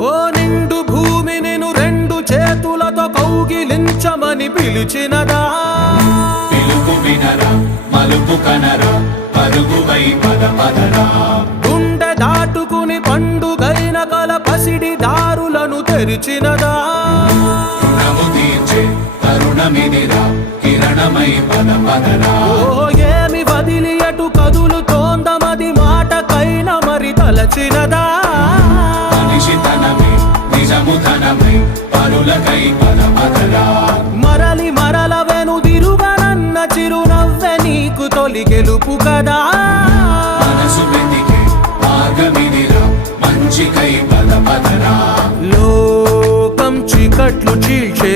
ఓ నిండు భూమి నిన్ను రెండు చేతులతో కౌగిలించమని పిలిచినదా? పిలుపు వినరా, మలుపు కనరా, పరుగువై పద పదరా. గుండె దాటుకుని పండుగైన కల పసిడి దారులను తెరిచినదా? రుణము తీర్చే తరుణమిదిరా, కిరణమై పద పదరా. ఓ ఏమి వదిలి అటు కదులుతోందమది మాటకైన మరి తలచినదా? మనిషితనమే నిజముతనమై పరులకై పద పదరా. మరలి మరల వెనుదిరుగనన్న చిరునవ్వె నీకు తొలి గెలుపు కదా? మనసు వెతికే మార్గమిదిరా, మంచికై పద పదరా. లోకం చీకట్లు చీల్చే